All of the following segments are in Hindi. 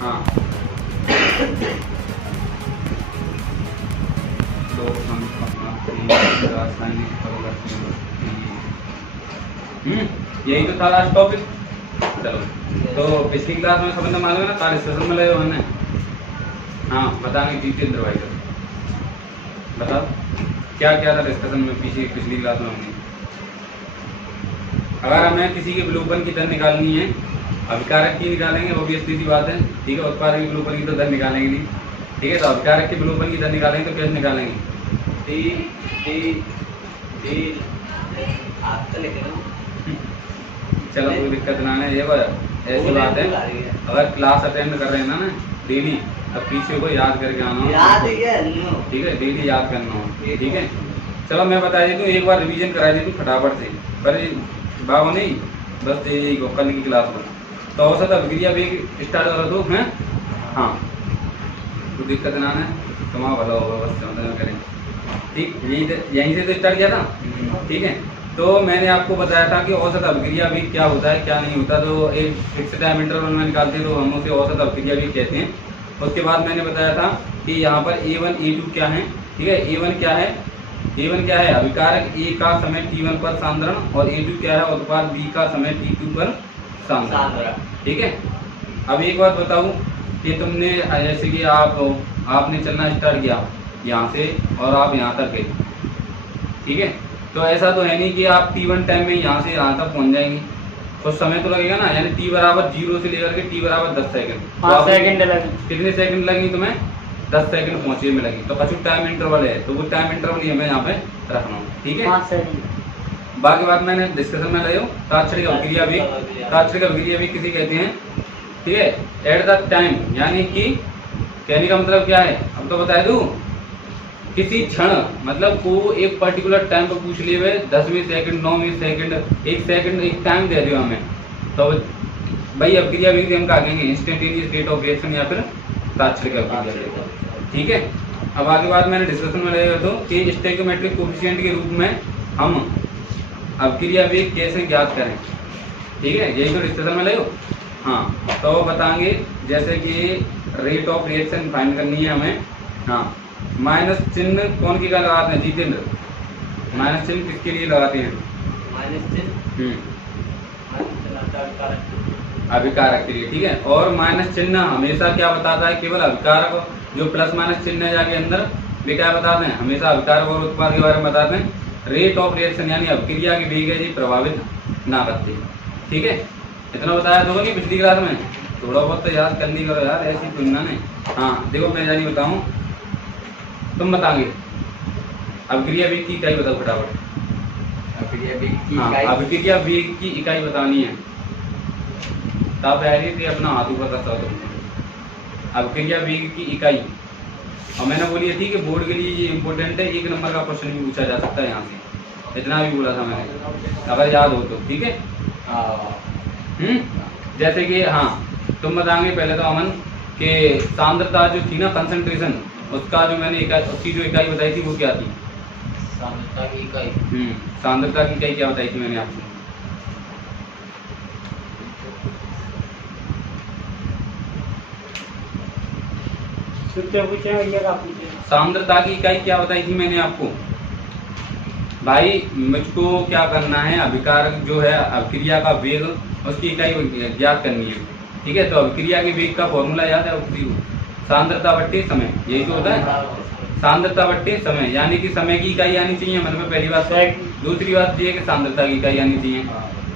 हाँ तो हम यही तो था लास्ट टॉपिक। चलो तो पिछली क्लास में सबने मालूम है ना, कार्य सेशन में लगे हमने। हाँ बताएंगे जितेंद्र भाई को, बताओ क्या क्या था डिस्कशन में पिछली क्लास में हमने। अगर हमें किसी के विलोपन की दर निकालनी है, अभिकारक की निकालेंगे, वो भी सीधी बात है, ठीक है। उत्पादक की विलोपन की तो दर निकालेंगे नहीं, ठीक है। तो अभिकारक के विलोपन की दर निकालेंगे तो कैसे निकालेंगे? चलो कोई दिक्कत ना है, ये ऐसी बात है। अगर क्लास अटेंड कर रहे हैं ना डेली, अब पीछे को याद करके आना, ठीक है, डेली याद करना हो, ठीक है। चलो मैं बता देता हूँ, एक बार रिवीजन करा देती हूँ फटाफट से, पर बाबू नहीं, बस यही कल की क्लास में। तो औसत अभिक्रिया वेग स्टार्ट हो रहा तो है, हाँ तो दिक्कत ना है, तुम्हारा भला होगा, बस समझ करें, ठीक। यहीं से तो स्टार्ट किया था, ठीक है। तो मैंने आपको बताया था कि औसत अभिक्रिया वेग क्या होता है क्या नहीं होता। तो एक फिक्स टाइम इंटरवल में निकालते हैं तो हम उसे औसत अभिक्रिया वेग कहते हैं। उसके बाद मैंने बताया था कि यहाँ पर A1 A2 क्या है, ठीक है। A1 क्या है? A1 क्या है? अभिकारक A का समय T1 पर सांद्रण, और A2 क्या है? उत्पाद B का समय T2 पर सांद्रण, ठीक है। अब एक बात बताऊं कि तुमने जैसे कि आपने चलना स्टार्ट किया यहाँ से और आप यहाँ तक गए, ठीक है। तो ऐसा तो है नहीं कि आप T1 टाइम में यहाँ से यहाँ तक पहुँच जाएंगे, कुछ समय तो लगेगा ना। यानी T बराबर 0 से लेकर के T बराबर 10 सेकंड, 5 सेकंड लगे। कितने सेकंड लगेंगे तुम्हें? 10 सेकंड पहुंचे में लगी। तो कुछ टाइम इंटरवल है, तो वो टाइम इंटरवल ही हमें यहाँ पे रखना, ठीक है। 5 सेकंड। बाकी बात मैंने डिस्कशन में रहे हो, तात्क्षणिक अभिक्रिया भी, तात्क्षणिक अभिक्रिया भी किसी कहते हैं, ठीक है। एट द टाइम, यानी कि कहने का मतलब क्या है, अब तो बता दूं, किसी क्षण मतलब को एक पर्टिकुलर टाइम पर पूछ लिए हुए 10वीं सेकंड, 9वीं सेकंड, 1 सेकंड, एक टाइम दे दियो हमें, तो भाई अभिक्रिया भी हम क्या कहेंगे? इंस्टेंटेनियस रेट ऑफ रिएक्शन या फिर तात्क्षणिक अभिक्रिया, ठीक है। अब आगे बाद मैंने डिस्कशन में रहे तो कि स्टोइकोमेट्रिक कोएफिशिएंट के रूप में हम अभिक्रिया वेग कैसे ज्ञात करें, ठीक है। यही तो डिस्कशन में ले हो, हाँ। तो बताएंगे जैसे कि रेट ऑफ रिएक्शन फाइंड करनी है हमें, हाँ। माइनस चिन्ह कौन की का लगाते हैं जितेंद्र? माइनस चिन्ह किसके लिए लगाते हैं? अभिकारक के लिए, ठीक है। और माइनस चिन्ह हमेशा क्या बताता है? केवल अभिकारक, जो प्लस माइनस चिन्ह है जाके अंदर, वे क्या बताते हैं? हमेशा अभिकारक और उत्पाद के बारे में बताते हैं। रेट ऑफ रिएक्शन यानी अभिक्रिया की वेग है जी प्रभावित ना करती, ठीक है। इतना बताया तो नहीं पिछली क्लास में, थोड़ा बहुत तो याद कर ली करो यार, ऐसी तुलना नहीं। हाँ देखो मैं जानी बताऊँ, तुम बताओगे अभिक्रिया वेग की इकाई बताओ फटाफट। अभिक्रिया वेग की इकाई बतानी है, तब है अपना हाथ ऊपर रखा हो तुमने। अभिक्रिया वेग की इकाई, और मैंने बोली थी कि बोर्ड के लिए ये इंपॉर्टेंट है, 1 नंबर का क्वेश्चन भी पूछा जा सकता है यहाँ से, इतना भी बोला था मैंने, अगर याद हो तो, ठीक है। जैसे कि हाँ तुम बताएंगे पहले तो अमन के सांद्रता जो थी ना, कंसंट्रेशन, उसका जो मैंने इकाई, उसकी जो इकाई बताई थी वो क्या थी? सांद्रता की इकाई। सांद्रता की इकाई क्या बताई थी मैंने आपको? सांद्रता की इकाई क्या बताई थी मैंने आपको? भाई मुझको क्या करना है, अभिकारक जो है अभिक्रिया का वेग, उसकी इकाई ज्ञात करनी है, ठीक है। तो अभिक्रिया के वेग का फॉर्मूला याद है उसी को, सांद्रता बट्टे समय, यही तो होता है। सांद्रता बट्टे समय, यानी कि समय की इकाई आनी चाहिए मन में, पहली बात। दूसरी बात ये कि सांद्रता की इकाई आनी चाहिए,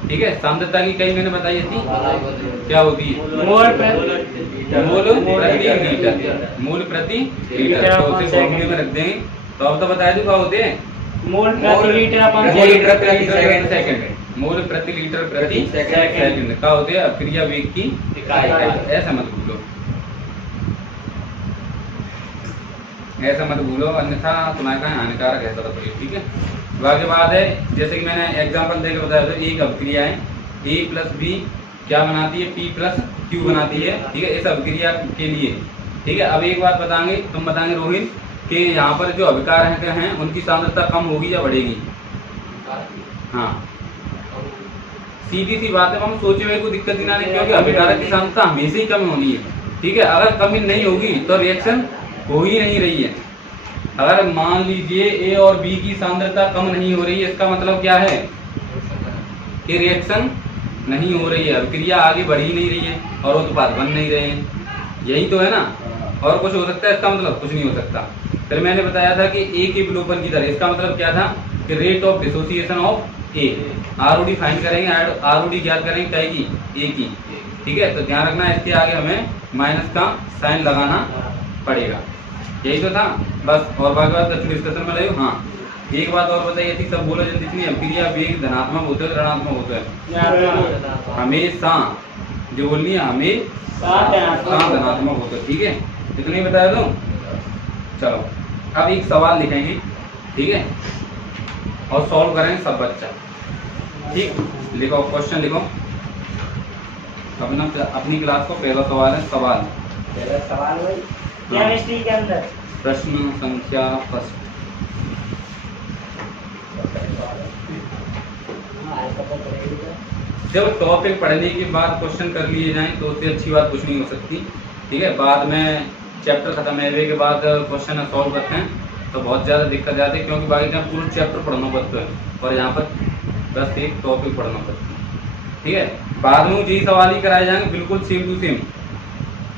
ठीक है। सांद्रता की इकाई मैंने बताई थी क्या होती है? मोल प्रति लीटर, मोल प्रति लीटर, तो उसे फॉर्मूले में रख देंगे। तो अब तो बताया दूं क्या होते हैं? मोल प्रति लीटर प्रति सेकंड, मोल प्रति लीटर प्रति सेकंड का होते हैं अभिक्रिया वेग की इकाई। ऐसा मत भूलो, ऐसा मत भूलो, अन्यथा तुम्हारे का हानिकारक है सब, ठीक है। बाकी बात है जैसे कि मैंने एग्जांपल देकर बताया था, एक अभिक्रिया है A प्लस बी क्या बनाती है? P प्लस Q बनाती है, ठीक है, इस अभिक्रिया के लिए, ठीक है। अब एक बात बताएंगे, तुम बताएंगे रोहित कि यहाँ पर जो अभिकारक हैं उनकी सांद्रता कम होगी या बढ़ेगी? हाँ सीधी सी बात है, हम सोचे हुए कोई दिक्कत ही ना नहीं, क्योंकि अभिकारक की सांद्रता हमेशा ही कम होनी है, ठीक है, अगर कमी नहीं होगी तो रिएक्शन हो ही नहीं रही है। अगर मान लीजिए ए और बी की सांद्रता कम नहीं हो रही है, इसका मतलब क्या है कि रिएक्शन नहीं हो रही है, अभिक्रिया आगे बढ़ ही नहीं रही है और उत्पाद बन नहीं रहे हैं। यही तो है ना, और कुछ हो सकता है? इसका मतलब कुछ नहीं हो सकता। फिर मैंने बताया था कि ए के विलोपन की दर, इसका मतलब क्या था कि rate of dissociation of A. ROD find करेंगे, आरओडी ज्ञात करेंगे क्या की? ए की। ठीक है, तो ध्यान रखना इसके आगे हमें माइनस का साइन लगाना पड़ेगा। यही तो था बस, और बाकी बात डिस्कशन में रही। हाँ, एक बात और बताइए थी, सब बोलो जल्दी से। अभिक्रिया वेग धनात्मक होता है ऋणात्मक होता है? हमेशा, जो बोलनी है हमेशा धनात्मक होता है। ठीक है, इतना ही बताया तो। चलो अब एक सवाल लिखेंगे, ठीक है, और सॉल्व करेंगे सब बच्चा। ठीक, लिखो क्वेश्चन लिखो अपनी क्लास को। पहला सवाल है, पहला सवाल भाई केमिस्ट्री के अंदर प्रश्न संख्या फर्स्ट। जब टॉपिक पढ़ने के बाद क्वेश्चन कर लिए जाएं तो उससे अच्छी बात कुछ नहीं हो सकती। ठीक है, बाद में चैप्टर खत्म होने के बाद क्वेश्चन सॉल्व करते हैं तो बहुत ज़्यादा दिक्कत जाती है, क्योंकि बाकी टाइम पूरा चैप्टर पढ़ना पड़ता है और यहाँ पर बस एक टॉपिक पढ़ना पड़ता है। ठीक है, बाद में यही सवाल ही कराए जाएंगे, बिल्कुल सेम टू सेम।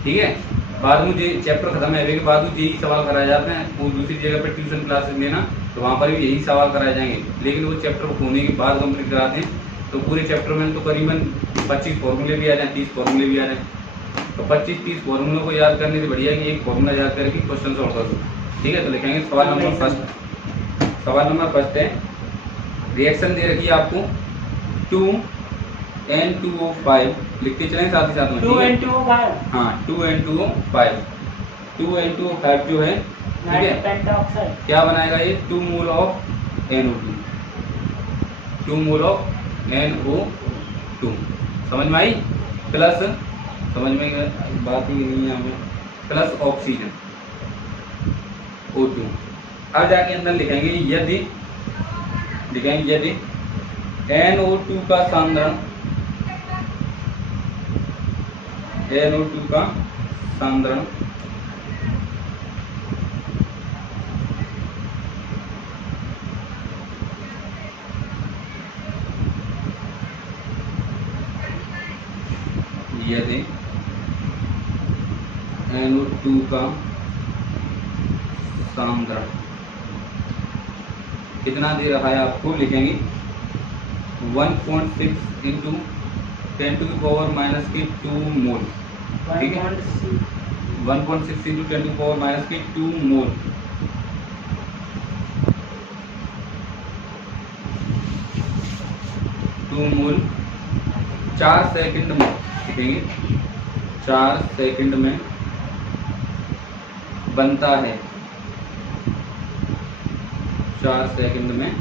ठीक है, बाद में जो चैप्टर खत्म होने के बाद यही सवाल कराए जाते हैं। वो दूसरी जगह पर ट्यूशन क्लासेस लेना तो वहाँ पर भी यही सवाल कराए जाएंगे, लेकिन वो चैप्टर होने के बाद कंप्लीट कराते हैं तो पूरे चैप्टर में तो करीबन 25 फॉर्मूले भी आ जाए, 30 फॉर्मूले भी आ जाए। तो 25-30 फॉर्मूलों को याद करने से बढ़िया कि एक फॉर्मूला याद करके क्वेश्चन सॉल्व कर दो। ठीक है, तो लिखेंगे सवाल नंबर फर्स्ट। सवाल नंबर फर्स्ट है, रिएक्शन दे रखी है आपको 2N2O5, लिखते चलें साथ ही साथ में। 2N2O5, हाँ 2N2O5, 2N2O5 जो है, ठीक है, क्या बनाएगा ये? 2 mole of NO2, 2 mole of NO2। समझ में आई? प्लस, समझ में बात ही नहीं है हमें, प्लस ऑक्सीजन O2। अब जाके अंदर लिखेंगे यदि NO2 का सांद्रण, NO2 का सांद्रण यदि NO2 का सांद्रण कितना दे रहा है आपको? लिखेंगे 1.6 इंटू 10 टू पावर माइनस की 2 मोल। ठीक है, 1.6 इंटू 10 टू पावर माइनस की 2 मोल। टू मोल 4 सेकंड में लिखेंगे, 4 सेकंड में बनता है, 4 सेकंड में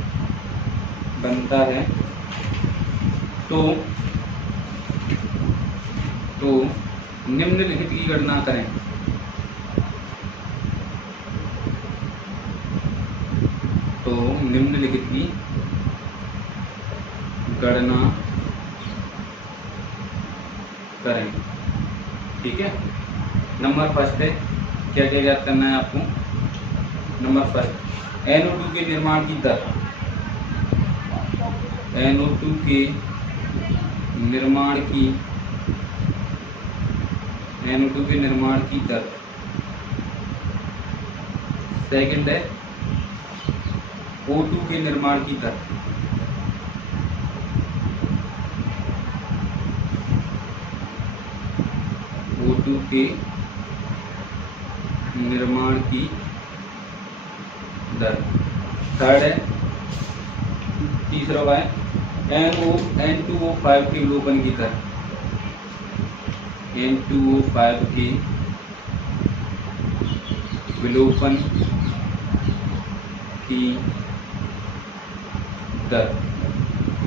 बनता है। तो निम्नलिखित की गणना करें। तो निम्नलिखित की गणना करें। ठीक है, नंबर फर्स्ट है, क्या क्या याद करना है आपको? नंबर फर्स्ट, NO2 के निर्माण की दर, NO2 के निर्माण की, NO2 के निर्माण की दर। सेकंड है O2 के निर्माण की दर, O2 के निर्माण की दर। थर्ड है, तीसरा है N2O5 के विलोपन की दर, N2O5 के विलोपन की दर।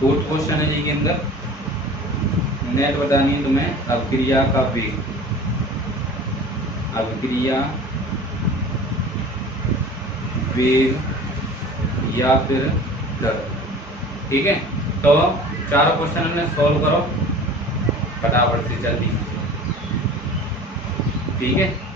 फोर्थ क्वेश्चन है जी के अंदर, नेट बतानी है तुम्हें अभिक्रिया का वेग, अभिक्रिया वेग या फिर दर। ठीक है, तो चारों क्वेश्चन हमने सॉल्व करो फटाफट से जल्दी। ठीक है।